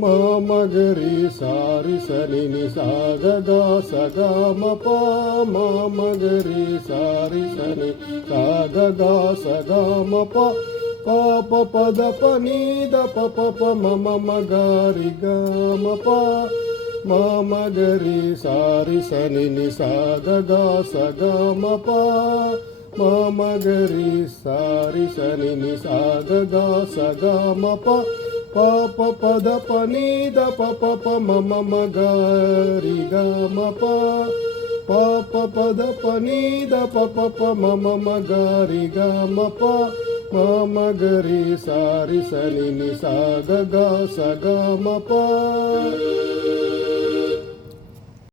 మామగరి సారి సని ని సాగగా సగమప మామగరి సారి సని సాగగా సగమప పాప పద పనీద పప మమ మగారి గమప మామగరి సారి సని ని సాగగా సగమప మామగరి సారి సని ని సాగగా సగమప పాప పద పనీద పప మమ మగారి గమప పాప పద పనీద పప మమ మగారి గమప మమగరి సారి సని ని సాగగా సగమప